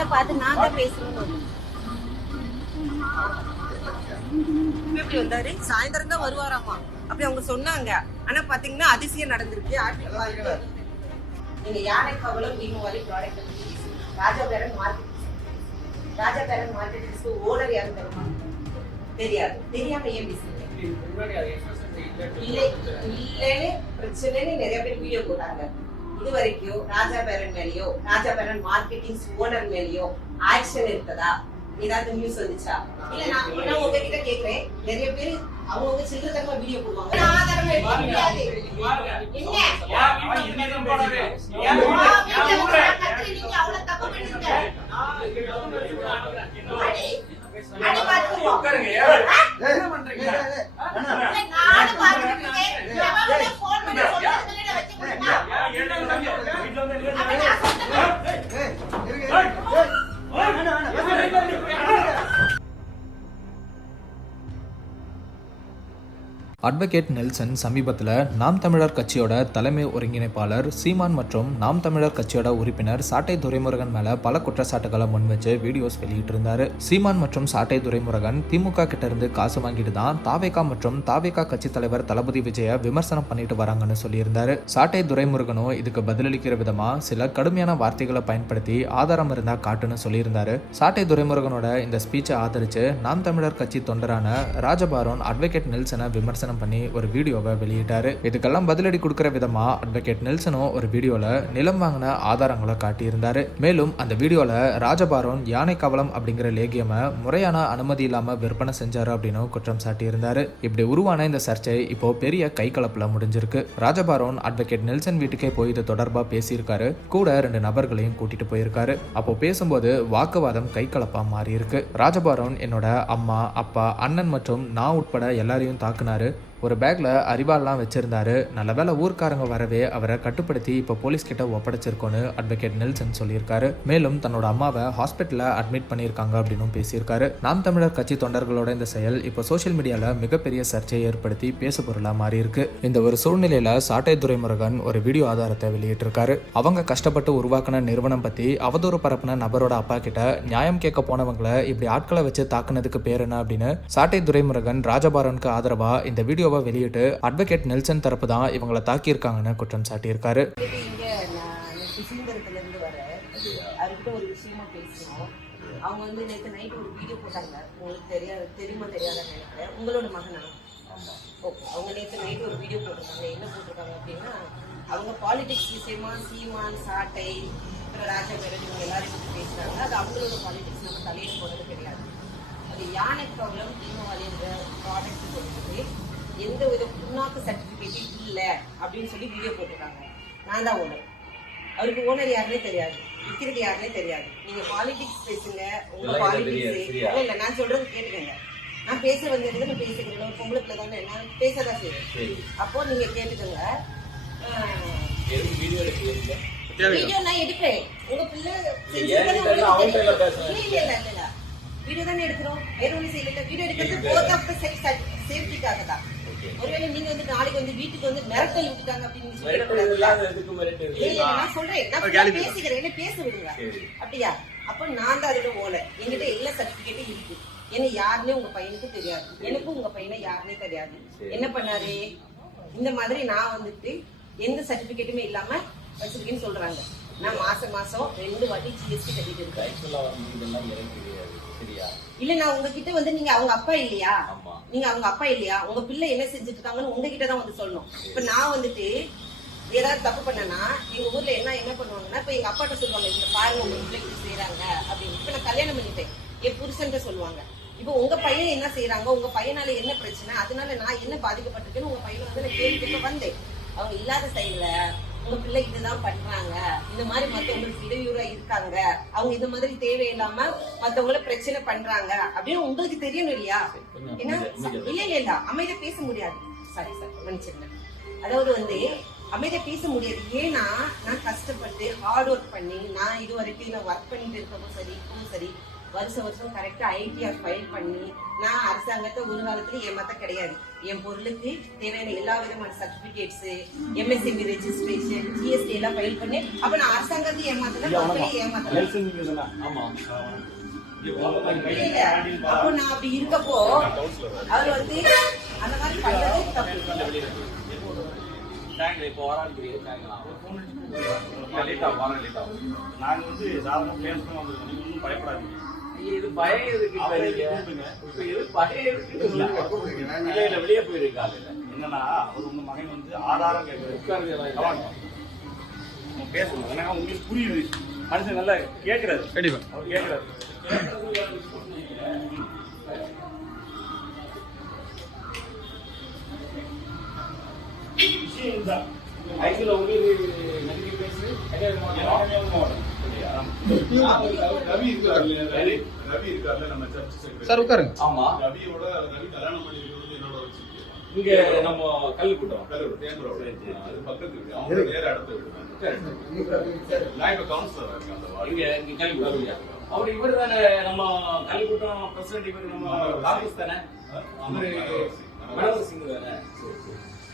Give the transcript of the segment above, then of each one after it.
முதல்ல பார்த்து நான் தான் பேசணும். எப்படி வந்தாரு? சாயந்தரம் தான் வருவாராமா அப்படி அவங்க சொன்னாங்க. ஆனா பாத்தீங்கன்னா அதிசயம் நடந்திருக்கு. நீங்க யானை கவலம் தீபாவளி ப்ராடக்ட் ராஜா பேரன் மார்க்கெட் ஓனர் யாரு தெரியுமா? தெரியாது. தெரியாம ஏன் பேசுறீங்க? இல்லன்னு பிரச்சனைன்னு நிறைய பேர் வீடியோ போட்டாங்க. இது வரைக்கும் ராஜா பேரன் மேலயோ ராஜா பேரன் மார்க்கெட்டிங் ஓனர் மேலயோ ஆக்ஷன் எடுத்ததா ஏதாவது நியூஸ் வந்துச்சா? இல்ல நான் உங்ககிட்ட கேக்குறேன். நிறைய பேர் அவங்க சில்லறதமா வீடியோ போடுவாங்க. ஆதாரம் எடுக்க முடியாது. என்ன நீங்க அவ்வளவு தப்பு பண்ணீங்க. அடி பாத்துங்க. உட்காருங்க. என்ன பண்றீங்க? நான் பாத்துக்கிட்டே எவனோ ஃபோன் பண்ணி சொல்றதுன்னு வச்சு கொடுங்க. அட்வொகேட் நெல்சன் சமீபத்தில் நாம் தமிழர் கட்சியோட தலைமை ஒருங்கிணைப்பாளர் சீமான் மற்றும் நாம் தமிழர் கட்சியோட உறுப்பினர் சாட்டை துரைமுருகன் மேல பல குற்றச்சாட்டுகளை முன்வச்சு வீடியோஸ் வெளியிட்டிருந்தாரு. சீமான் மற்றும் சாட்டை துரைமுருகன் திமுக கிட்ட இருந்து காசு வாங்கிட்டு தான் தாவேகா மற்றும் தாவேகா கட்சி தலைவர் தளபதி விஜய விமர்சனம் பண்ணிட்டு வராங்கன்னு சொல்லியிருந்தாரு. சாட்டை துரைமுருகனும் இதுக்கு பதிலளிக்கிற விதமா சில கடுமையான வார்த்தைகளை பயன்படுத்தி ஆதாரம் இருந்தா காட்டுன்னு சொல்லியிருந்தாரு. சாட்டை துரைமுருகனோட இந்த ஸ்பீச்சை ஆதரிச்சு நாம் தமிழர் கட்சி தொண்டரான ராஜபாரோன் அட்வொகேட் நெல்சனை விமர்சனம் பண்ணி ஒரு வீடியோவை வெளியிட்டாரு. இதுக்கெல்லாம் பதிலடி கொடுக்கிற விதமா அட்வொகேட் நெல்சனும் ஒரு வீடியோல நிலம் வாங்கின ஆதாரங்களை காட்டியிருந்தாரு. மேலும் அந்த வீடியோல ராஜபாரோன் யானை கவலம் அப்படிங்கிற லேகியம முறையான அனுமதி இல்லாம விற்பனை செஞ்சாரு அப்படின்னு குற்றம் சாட்டியிருந்தாரு. இப்படி உருவான இந்த சர்ச்சை இப்போ பெரிய கை கலப்புல முடிஞ்சிருக்கு. ராஜபாரோன் அட்வொகேட் நெல்சன் வீட்டுக்கே போய் இது தொடர்பா பேசியிருக்காரு. கூட 2 நபர்களையும் கூட்டிட்டு போயிருக்காரு. அப்போ பேசும்போது வாக்குவாதம் கை கலப்பா மாறி இருக்கு. ராஜபாரோன் என்னோட அம்மா, அப்பா, அண்ணன் மற்றும் நான் உட்பட எல்லாரையும் தாக்குனாரு. ஒரு பேக்ல அரிவாள்லாம் வச்சிருந்தாரு. நல்ல வேளை ஊர்க்காரங்க வரவே அவரை கட்டுப்படுத்தி இப்ப போலீஸ் கிட்ட ஒப்படைச்சிருக்கோன்னு அட்வொகேட் நெல்சன் சொல்லியிருக்காரு. மேலும் தன்னோட அம்மாவை ஹாஸ்பிட்டல்ல அட்மிட் பண்ணியிருக்காங்க அப்படின்னு பேசியிருக்காரு. நாம் தமிழர் கட்சி தொண்டர்களோட இந்த செயல் இப்போ சோசியல் மீடியால மிகப்பெரிய சர்ச்சையை ஏற்படுத்தி பேசு பொருளா மாறி இருக்கு. இந்த ஒரு சூழ்நிலையில சாட்டை துரைமுருகன் ஒரு வீடியோ ஆதாரத்தை வெளியிட்டிருக்காரு. அவங்க கஷ்டப்பட்டு உருவாக்கின நிறுவனம் பத்தி அவதூறு பரப்புன நபரோட அப்பா கிட்ட நியாயம் கேட்க போனவங்களை இப்படி ஆட்களை வச்சு தாக்குனதுக்கு பேர் என்ன அப்படின்னு சாட்டை துரைமுருகன் ராஜபாரனுக்கு ஆதரவா இந்த வீடியோ வெளியிட்டு அட்வொகேட் நெல்சன் தரப்பு தான் இவங்களை தாக்கியிருக்காங்கன்னு குற்றம் சாட்டியிருக்காரு. ஒரு விஷயமா பேசணும். அவங்க வந்து நேற்று நைட் ஒரு வீடியோ போட்டாங்க. உங்களுக்கு தெரியுமா தெரியாதுன்னு நினைக்கிறேன். உங்களோட மகனா? ஓகே. அவங்க நேற்று நைட் ஒரு வீடியோ போட்டிருக்காங்க. என்ன போட்டிருக்காங்க அப்படின்னா, அவங்க பாலிடிக்ஸ் விஷயமா சீமான், சாட்டை, ராஜபேரன் இவங்க எல்லாரும் பற்றி பேசுறாங்க. அது அவங்களோட பாலிடிக்ஸ் நம்ம தலையிட போறது கிடையாது. அது யானை ப்ராப்ளம் தீபாவளின்ற ப்ராடக்ட் கொடுத்தது எந்த வித புண்ணாக்கு சர்டிபிகேட்டும் இல்லை அப்படின்னு சொல்லி வீடியோ போட்டிருக்காங்க. நான் தான் ஓனர். அவருக்கு ஓனர் யாருன்னே தெரியாது, விற்கிறது யாருன்னே தெரியாது. நீங்க பாலிடிக்ஸ் பேசுங்க, உங்க பாலிடிக்ஸ் இல்ல. நான் சொல்றது கேட்டுக்கங்க. நான் பேச வந்ததுல நான் பேசுகிறேன். ஒரு பொம்பளை தானே, நான் பேசதான் செய்வேன். அப்போ நீங்க கேட்டுக்கோங்க. வீடியோ நான் எடுப்பேன். உங்க பிள்ளை வீடியோ தானே எடுக்கிறோம். வேற ஒண்ணு செய்யல. வீடியோ எடுக்கிறது போத் ஆஃப் தி சேஃப்டிக்காக தான். ஒருவேளை நீங்க வந்து நாளைக்கு வந்து வீட்டுக்கு வந்து மிரட்டல் விட்டுட்டாங்க அப்படின்னு நான் சொல்றேன். நான் பேசிக்கிறேன், என்ன பேச விடுங்க. அப்படியா? அப்ப நான் தான் அதோட ஓனர். என்கிட்ட எல்லா சர்டிபிகேட்டும் இருக்கு. என்ன யாருன்னே உங்க பையனுக்கு தெரியாது, எனக்கும் உங்க பையனை யாருன்னே தெரியாது. என்ன பண்ணாரு? இந்த மாதிரி நான் வந்துட்டு எந்த சர்டிபிகேட்டுமே இல்லாம வச்சிருக்கேன்னு சொல்றாங்க. நான் மாசம் 2 வாட்டி ஜிஎஸ்டி கட்டிட்டு இருக்கேன். இல்ல நான் உங்ககிட்ட வந்து நீங்க அவங்க அப்பா இல்லையா? நீங்க அவங்க அப்பா இல்லையா? உங்க பிள்ளை என்ன செஞ்சுட்டு இருக்காங்கன்னு உங்ககிட்ட தான் வந்து சொல்லணும். இப்ப நான் வந்துட்டு ஏதாவது தப்பு பண்ணனா எங்க ஊர்ல என்ன பண்ணுவாங்கன்னா, இப்ப எங்க அப்பாட்ட சொல்லுவாங்க, இந்த பாருங்க உங்க பிள்ளை இப்படி செய்யறாங்க அப்படின்னு. இப்ப நான் கல்யாணம் பண்ணிட்டேன், என் புருஷன் சொல்லுவாங்க. இப்ப உங்க பையன் என்ன செய்யறாங்க, உங்க பையனால என்ன பிரச்சனை, அதனால நான் என்ன பாதிக்கப்பட்டிருக்கேன்னு உங்க பையனை வந்து நான் கேள்வி வந்தேன். அவங்க இல்லாத சைடுல உங்க பிள்ளை இதுதான் பண்றாங்க, இந்த மாதிரி மத்தவங்களுக்கு இடையூறா இருக்காங்க, அவங்க இந்த மாதிரி தேவையில்லாம மத்தவங்கள பிரச்சனை பண்றாங்க அப்படின்னு உங்களுக்கு தெரியணும் இல்லையா? ஏன்னா இல்ல அமைதியா பேச முடியாது. சாரி மன்னிச்சிருங்க. அதாவது வந்து அமைதியா பேச முடியாது. ஏன்னா நான் கஷ்டப்பட்டு ஹார்ட் ஒர்க் பண்ணி நான் இது வரைக்கும் நான் ஒர்க் பண்ணிட்டு இருக்கவும் சரி, இப்பவும் சரி, வருஷம் கரெக்டா ஐடிஆர் ஃபைல் பண்ணி நான் அரசாங்கத்தை ஒரு காலத்துல ஏமாத்த கிடையாது. என் பொருளுக்கு தேவையான எல்லா விதமான சர்டிபிகேட்ஸ், எம்எஸ்எம்பி ரெஜிஸ்ட்ரேஷன், ஜிஎஸ்டி எல்லாம் ஃபைல் பண்ணி அப்ப நான் அரசாங்கத்தை ஏமாத்தல, கம்பெனியை ஏமாத்தல. அப்போ நான் அப்படி இருக்கப்போ அவர் வந்து அந்த மாதிரி பண்றது தப்பு. நாங்க வந்து சாதாரண பிளேன்ஸ் தான் வந்திருக்கோம், பயப்படாதீங்க. இது பயம் எதுக்கு? வெளியே போயிருக்காங்க. என்னன்னா அவர் உங்க மகன் வந்து ஆதாரம் கேட்கறாரு, பேசணும். ஏன்னா உங்களுக்கு புரியுது, மனுஷன் நல்லா கேட்கறாரு. கண்டிப்பா அவர் கேட்கறாரு. விஷயம் தான் ஆக்சுவலா உங்களுக்கு நன்றி பேசு. ரவி இருக்காருல்ல நம்ம சர்ச் செக்ரட்டரி. சார் உட்காருங்க. ஆமா, ரவி கல்யாணம் பண்ணிருக்கிறது என்னோட வச்சு இங்க நம்ம கல்லுக்கூட்டம் தேம்பரோட அது பக்கத்து இருக்கு. அவங்க நேர இடத்த விடுவாங்க. நான் இப்ப கவுன்சிலரா இருக்கேன் அந்த வார்டு. இங்க கல்லுக்கூட்டம். அவர் இவர் தானே நம்ம கல்லுக்கூட்டம் பிரசிடென்ட். இவர் நம்ம காங்கிரஸ் தானே, மனோகர் சிங் தானே.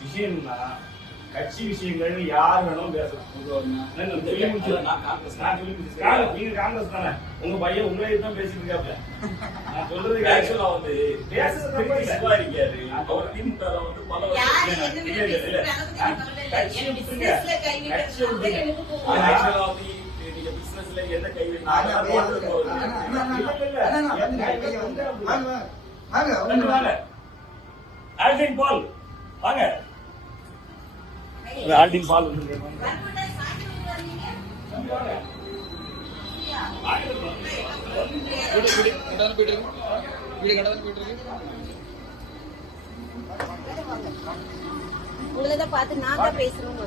விஷயம்னா கட்சி விஷயங்கள் யார் வேணும் பேசலாம். நீங்க காங்கிரஸ் தானே, உங்க பையன் உங்களை தான் பேசிட்டு இருக்காப்ல. நான் சொல்றது ஆக்சுவலா வந்து பேசுறது அவர் திமுக வந்து பல பிசினஸ்ல என்ன கை ஆல்டின் பால் வாங்க. ஆல்டின் பால் உங்களதான் பார்த்து நான் தான் பேசணும்.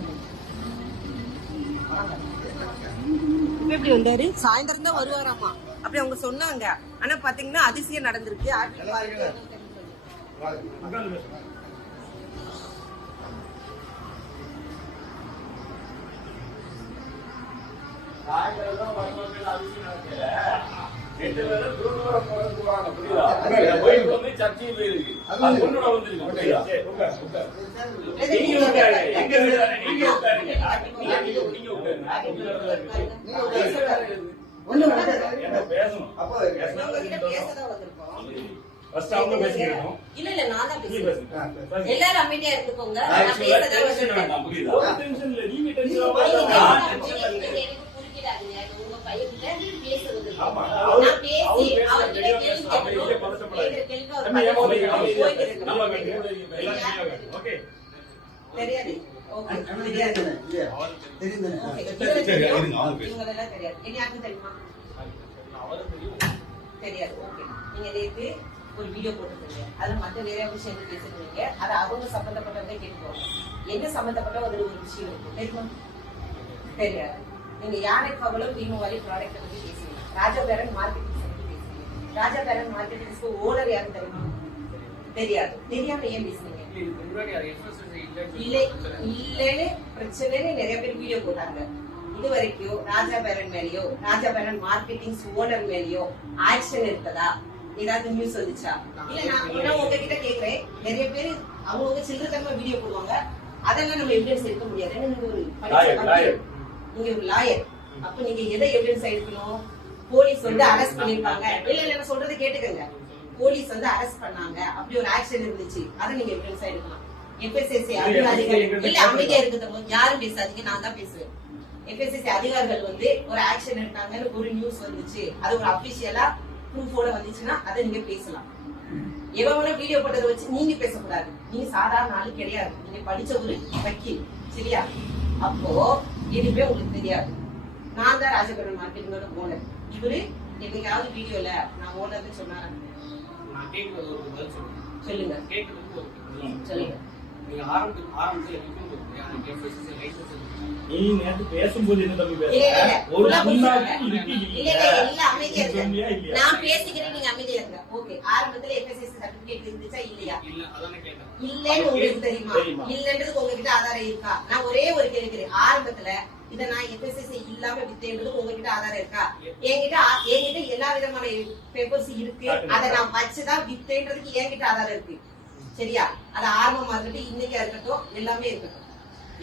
எப்படி வந்தாரு? சாயந்தரம் தான் வருவாராமா அப்படி அவங்க சொன்னாங்க. ஆனா பாத்தீங்கன்னா அதிசயம் நடந்திருக்கு. சர்ச்சையும் போயிருக்கு. இல்ல நான் தான் பேசுறேன். எல்லாரும் அமைதியா இருந்துக்கோங்க. தெரியாது. தெரியாது. ஓகே, நீங்க நேற்று ஒரு வீடியோ போட்டுருக்கீங்க. அது மற்ற நிறைய விஷயம் பேசுறீங்க. அது அவங்க சம்பந்தப்பட்டவங்க கேட்டுக்கோங்க. என்ன சம்பந்தப்பட்ட ஒரு விஷயம் இருக்கு தெரியுமா? தெரியாது. நீங்க யானை பவலும் தீமவாரி ப்ராடக்ட் பத்தி பேசுறீங்க. ராஜா பேரன் மார்க்கெட்டிங் பத்தி பேசுறீங்க. ராஜா பேரன் மார்க்கெட்டிங்ஸ்க்கு ஓனர் யாரும் தெரியுமா? தெரியாது. தெரியாம ஏன் பேசுறீங்க? இல்லன்னு பிரச்சனைன்னு நிறைய பேர் வீடியோ போட்டாங்க. இது வரைக்கும் ராஜா பேரன் மேலேயோ ராஜா பேரன் மார்க்கெட்டிங் ஓனர் மேலேயோ ஆக்ஷன் எடுத்ததா ஏதாவது நியூஸ் வந்துச்சா? இல்ல நான் உங்ககிட்ட கேக்குறேன். நிறைய பேர் அவங்க சில்லறத்தனமா வீடியோ போடுவாங்க. அதெல்லாம் நம்ம எவிடன்ஸ் எடுக்க முடியாது. நீங்க ஒரு நீங்க ஒரு லாயர். அப்ப நீங்க எதை எவிடன்ஸ் எடுக்கணும்? போலீஸ் வந்து அரெஸ்ட் பண்ணிருப்பாங்க. இல்ல நான் சொல்றதை கேட்டுக்கங்க. போலீஸ் வந்து அரெஸ்ட் பண்ணாங்க, அப்படி ஒரு ஆக்ஷன் இருந்துச்சு, அதை நீங்க எவிடன்ஸா எடுக்கலாம். எஃப்எஸ்எஸ்சி அதிகாரிகள் இல்ல அமைதியா இருக்குது, யாரும் பேசாதீங்க, நான் தான் பேசுவேன். எஃப்எஸ்எஸ்சி அதிகாரிகள் வந்து ஒரு ஆக்ஷன் எடுத்தாங்கன்னு ஒரு நியூஸ் வந்துச்சு, அது ஒரு அபிஷியலா ப்ரூஃபோட வந்துச்சுன்னா அதை நீங்க பேசலாம். எவன வீடியோ போட்டதை வச்சு நீங்க பேசக்கூடாது. நீங்க சாதாரண ஆளு கிடையாது. நீங்க படிச்ச ஒரு வக்கீல், சரியா? அப்போ எதுவுமே உங்களுக்கு தெரியாது. நான் தான் ராஜபுரம் மார்க்கெட்டிங்கோட ஓனர். இவரு என்னைக்காவது வீடியோல நான் ஓனர்னு சொன்னாரு? சொல்லுங்க சொல்லுங்க. நீங்க ஆரம்பத்துல FSSAI லைசன்ஸ் நீ நேத்து பேசும்போது என்ன தம்பி இல்ல, இல்ல, இல்ல. ஒரு உள்ள முன்னாடி இல்ல, இல்ல, இல்ல, அமைதியா இருங்க. நான் பேசிக்கிறேன், நீங்க அமைதியா இருங்க. ஓகே, ஆரம்பத்துல FSSAI சர்டிபிகேட் இருந்துச்சா இல்லையா? இல்ல அதானே கேட்டேன். இல்லன்னு உங்களுக்கு தெரியுமா? இல்லன்றதுக்கு உங்ககிட்ட ஆதாரம் இருக்கா? நான் ஒரே ஒரு கேள்வி கேக்குறேன். ஆரம்பத்துல இத நான் FSSAI இல்லாம வித்தேன்றது உங்ககிட்ட ஆதாரம் இருக்கா? என்கிட்ட எல்லா விதமான பேப்பர்ஸ் இருக்கு. அத நான் வச்சுதான் வித்தேன்றதுக்கு என்கிட்ட ஆதாரம் இருக்கு. சரியா? அது ஆரம்பமா இருக்கட்டும், இன்னைக்கா இருக்கட்டும், எல்லாமே இருக்கட்டும்,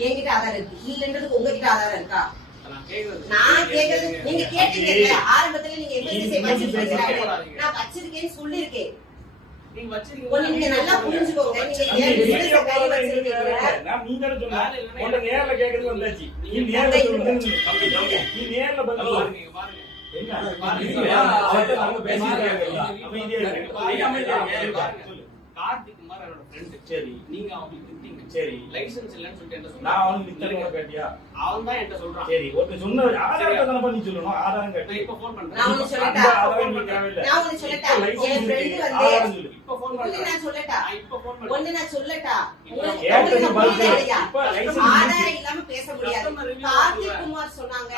என்கிட்ட ஆதாரம் இருக்கு. இல்லன்றதுக்கு உங்ககிட்ட ஆதாரம் இருக்கா? நான் கேக்குறது நீங்க கேட்டீங்க. ஆரம்பத்துல நீங்க FSSAI வச்சிருக்கீங்க, நான் வச்சிருக்கேன்னு சொல்லிருக்கேன். நீங்க வச்சிருக்கீங்க. ஒண்ணு நீங்க நல்லா புரிஞ்சுக்கோங்க. நீங்க ஏன் business கை வச்சிருக்கீங்க? நான் நீ தான சொன்ன உன்ன நேர்ல கேக்குறது வந்தாச்சு. நீ நேர்ல சொல்லுங்க. நீ நேர்ல பதில் பாருங்க பாருங்க. என்ன பாருங்க. அவட்ட நாங்க பேசிட்டாங்க. அமைதியா இரு. கார்த்திக் குமார் என்னோட ஃப்ரெண்ட். சரி. நீங்க அவங்களுக்கு வித்தீங்க. சரி. லைசென்ஸ் இல்லன்னு சொல்லிட்டு என்ன நான் அவனுக்கு வித்தறேன்னு கேட்டியா? அவன் தான் என்கிட்ட சொல்றான். சரி, ஒருத்தர் சொன்ன ஆதாரத்தை தான பண்ணி சொல்லணும். ஆதாரம் நான் கேட்டு. இப்ப ஃபோன் பண்றேன். நான் ஒன்னு சொல்லட்டா? நான் ஒன்னு சொல்லட்டா? என் ஃப்ரெண்ட் வந்து இப்ப ஃபோன் ஒன்னு பண்றேன். நான் சொல்லட்டா? இப்ப ஃபோன் பண்றேன். ஒன்னு நான் சொல்லட்டா? ஏற்கனவே உங்களுக்கு பதில் புரியலையா? இப்ப லைசென்ஸ் ஆதாரம் இல்லாம பேச முடியாது. கார்த்திக் குமார் சொன்னாங்க.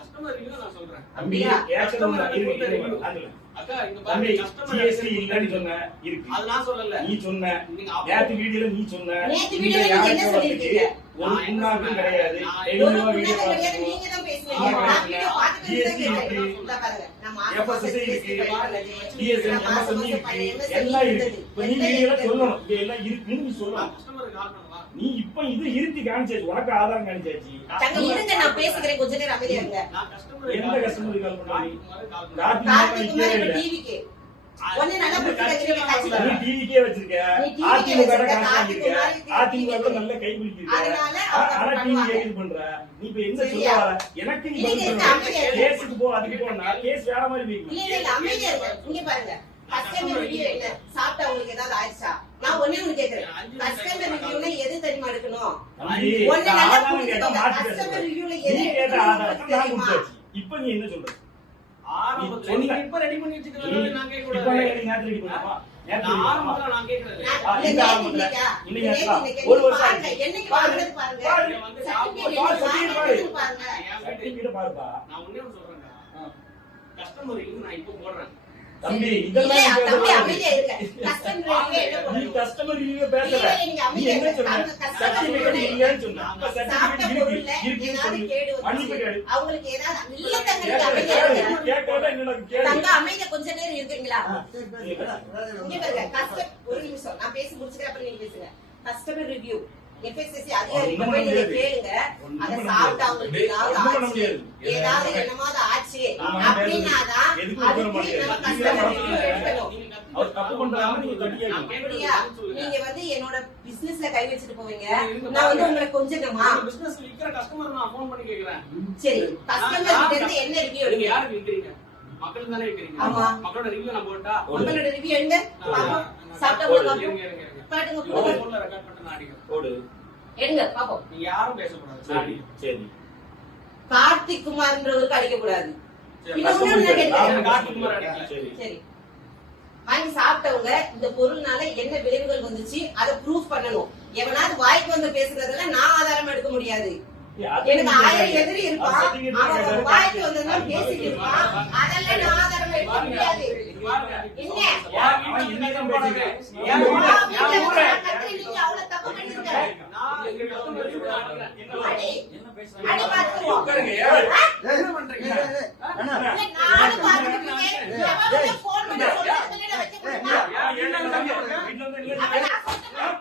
கஸ்டமர் ரிவ்யூ நான் சொல்றேன். தம்பி ஏற்கனவே இருக்கு. அக்கா இங்க தம்பி பாருங்க கஸ்டமர் GST இல்லன்னு சொன்ன இருக்கு. அது நான் சொல்லல. நீ சொன்ன நீங்க நேத்து வீடியோல நீ சொன்ன நேத்து வீடியோல நீங்க என்ன சொல்லிருக்கீங்க? ஒரு முன்னாக்கும் கிடையாது. ஒரு தெளிவா வீடியோ புண்ணாக்கு கிடையாது, பார்த்து நீங்க தான் பேசுறீங்க. நான் வீடியோ பார்த்துட்டு தான் கேக்குறேன். இந்த பாருங்க, நான் FSSAI இருக்கு, DSM, நான் மாசம் MSME மாசம் இருக்கு, எல்லாம் இருக்கு. இப்ப நீ வீடியோல சொல்லணும். இது எல்லாம் இருக்குன்னு நீ சொல்லணும். கஸ்டமருக்கு கால் பண்ணவா? நீ இப்ப இது இருத்தி காமிச்சாச்சு. உனக்கு ஆதாரம் காமிச்சாச்சு. தங்க இருங்க, நான் பேசிக்கிறேன், கொஞ்ச நேரம் அமைதியா இருங்க. நான் கஸ்டமருக்கு எந்த கஸ்டமருக்கு கால் பண்ணா நீ? கால் கார்த்திக் குமார் இப்ப டிவிக்கு ஒண்ணு நல்லா புரிஞ்சுக்க கட்சியில நீ டிவிக்கே வச்சிருக்க. நீ TV அதிமுக வச்சிருக்க, காமிச்சிருக்க. கார்த்திக் அதிமுக நல்ல கை பிடிச்சிருக்க. அதனால அவங்க ஆனா டிவி பண்ணுவாங்க. ஏன் பண்ற? நீ இப்ப என்ன சொல்ல சரியா? வர? எனக்கு நீ நீங்க பதில் இருக்க சொல்லு. அமைதியா இருங்க. கேஸுக்கு போ, அதுக்கு போனா கேஸ் வேற மாதிரி போய்க்கும். இல்ல இல்ல அமைதியா இருங்க. இங்க பாருங்க, கஸ்டமர் ரிவ்யூ என்ன சாப்பிட்டா உங்களுக்கு ஏதாவது ஆயிடுச்சா? நான் ஒண்ணே ஒண்ணு கேக்குறேன். கஸ்டமர் ரிவ்யூல எது தெரியுமா எடுக்கணும்? தம்பி, ஒண்ணு நல்லா ஆதாரம் கேட்டா புரிஞ்சுக்கோங்க. மாத்தி கஸ்டமர் பேசுற. ரிவ்யூல நீ எது கேட்ட ஆதாரத்தை எடுக்கணும் நான் தெரியுமா? கொடுத்தாச்சு. இப்ப நீ என்ன சொல்ற? ஆரம்பத்துல நீங்க இப்ப ரெடி பண்ணி வச்சிருக்கீங்க. நான் கேட்க இப்ப கூடாது. நீ நேத்து ரெடி பண்ணுமா? நேத்து நான் ரெடி பண்ணுமா? ஆரம்பத்துல நான் கேக்குறது. நான் இந்த நேத்து ஆரம்பத்துல இன்னைக்கா? இன்னைக்கு நேத்து நேத்து இன்னைக்கு ஒரு நீங்க வருஷம் பாருங்க. ஆச்சு. என்னைக்கு வாங்குறது பாருங்க. பாரு. சர்டிபிகேட் பாரு, என்னைக்கு சொல்லிடு பாரு. வாங்குறது பாருங்க. சர்டிபிகேட் பாருப்பா. நான் ஒண்ணே ஒண்ணு சொல்றேன். கஸ்டமர் ரிவ்யூ நான் இப்ப போடுறேன். தம்பி இல்ல, இதெல்லாம் நீ தம்பி பேசக்கூடாது. அமைதியா இருங்க. கஸ்டமர் ரிவ்யூ என்ன நீ பண்ணணும்? கஸ்டமர் ரிவ்யூ பேசல. இல்ல, நீங்க நீ அமைதியா என்ன இருங்க. சொன்ன? அவங்க customer சர்டிபிகேட் review இல்லன்னு சொன்ன. அப்ப சாப்பிட்ட சர்டிபிகேட் பொருள்ல இருக்குன்னு ஏதாவது சொல்லு. கேடு மன்னிப்பு வந்துச்சு. கேடு. அவங்களுக்கு ஏதாவது இல்ல தங்களுக்கு அமைதியா இருங்க. கேட்கறதா என்னோட கேள்வி. தங்க அமைதியா கொஞ்ச நேரம் இருக்கீங்களா? இங்க பாருங்க, ஒரு நிமிஷம் நான் பேசி முடிச்சுக்கிறேன், அப்புறம் நீங்க பேசுங்க. கஸ்டமர் ரிவ்யூ FSSAI அதிகாரிகிட்ட போய் நீங்க கேளுங்க. அதை சாப்பிட்டு அவங்களுக்கு ஏதாவது ஆச்சு, ஏதாவது என்னமாவது ஆச்சு அப்படின்னாதான் அதுக்கு நம்ம கஸ்டமர் ரிவ்யூ எடுக்கணும். அவர் தப்பு பண்றாங்க நீங்க தட்டியா அப்படியா? நீங்க வந்து என்னோட பிசினஸ்ல கை வச்சுட்டு போவீங்க, நான் வந்து உங்களை கொஞ்சமா. பிசினஸ்ல இருக்கிற கஸ்டமர் நான் ஃபோன் பண்ணி கேக்குறேன். சரி, கஸ்டமர் கிட்ட இருந்து என்ன ரிவ்யூ நீங்க எடுங்க? யாருக்கு விக்கிறீங்க? மக்களுக்கு தானே விக்கிறீங்க. ஆமா. மக்களோட ரிவ்யூ நான் போட்டா உங்களோட ரிவ்யூ எடுங்க. பாப்போம். சாப்பிட்டா போடு. பாப்போம். இருங்க, இருங்க, இருங்க. காட்டுங்க, ஒரு கொடுங்க. போன்ல ரெக்கார்ட் பண்ணி நான் அடிக்கிறேன். போடு. எடுங்க பாப்போம். நீங்க யாரும் பேசக்கூடாது. சரி சரி. கார்த்திக் குமார்ன்றவருக்கு அடிக்க கூடாது. சரி, இன்னொன்னு நான் கேட்கிறேன். கார்த்திக் குமார் அடிக்கல. சரி. சரி, வாங்கி சாப்பிட்டவங்க இந்த பொருள்னால என்ன விளைவுகள் வந்துச்சு அதை ப்ரூஃப் பண்ணணும். எவனாவது வாய்க்கு வந்து பேசுறதுல நான் ஆதாரம் எடுக்க முடியாது. எனக்கு 1000 எதிரி இருப்பான், அவன் வாய்க்கு வந்ததுனால பேசிட்டு இருப்பான், அதெல்லாம் நான் ஆதாரம் எடுக்க முடியாது. என்ன அவன் என்னதான் பேசிக்கிறான்? என் ஊர்ல, என் ஊர்ல. நீங்க அவ்வளவு தப்பு பண்ணிருக்க. நான் எங்க கஸ்டமர் ரிவ்யூ அனுப்புறேன். அடி பார்த்துருவோம். உட்காருங்க, ஏய். என்ன பண்றீங்க? இல்ல, நானும் பார்த்துருக்கேன். எவன் போன் பண்ணி சொல்றதுக்கு நான் வச்சு கொடுமா? என்ன நடக்குது? வீட்டுல வந்து என்ன அப்ப நான் சொல்றேன்.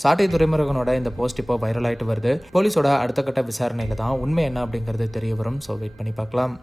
சாட்டை துரைமுருகனோட இந்த போஸ்ட் இப்போ வைரல் ஆயிட்டு வருது. போலீஸோட அடுத்த கட்ட விசாரணையில தான் உண்மை என்ன அப்படிங்கிறது தெரிய வரும். ஸோ வெயிட் பண்ணி பார்க்கலாம்.